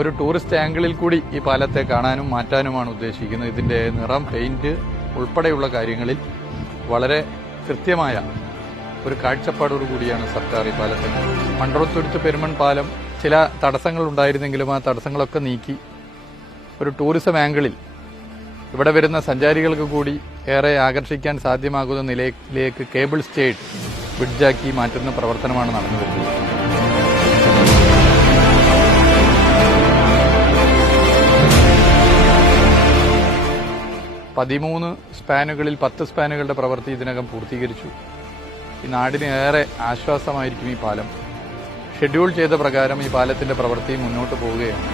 ഒരു ടൂറിസ്റ്റ് ആംഗിളിൽ കൂടി ഈ പാലത്തെ കാണാനും മാറ്റാനുമാണ് ഉദ്ദേശിക്കുന്നത്. ഇതിന്റെ നിറം, പെയിന്റ് ഉൾപ്പെടെയുള്ള കാര്യങ്ങളിൽ വളരെ കൃത്യമായ ഒരു കാഴ്ചപ്പാടോടു കൂടിയാണ് സർക്കാർ ഈ പാലത്തെ. മൺട്രോത്തുരുത്ത് പെരുമൺ പാലം ചില തടസ്സങ്ങൾ ഉണ്ടായിരുന്നെങ്കിലും ആ തടസ്സങ്ങളൊക്കെ നീക്കി ഒരു ടൂറിസം ആംഗിളിൽ ഇവിടെ വരുന്ന സഞ്ചാരികൾക്ക് കൂടി ഏറെ ആകർഷിക്കാൻ സാധ്യമാകുന്ന നിലയിലേക്ക് കേബിൾ സ്റ്റേഡ് ബ്രിഡ്ജാക്കി മാറ്റുന്ന പ്രവർത്തനമാണ് നടന്നു വരുന്നത്. പതിമൂന്ന് സ്പാനുകളിൽ 10 സ്പാനുകളുടെ പ്രവൃത്തി ഇതിനകം പൂർത്തീകരിച്ചു. ഈ നാടിന് ഏറെ ആശ്വാസമായിരിക്കും ഈ പാലം. ഷെഡ്യൂൾ ചെയ്ത പ്രകാരം ഈ പാലത്തിന്റെ പ്രവൃത്തി മുന്നോട്ട് പോവുകയാണ്.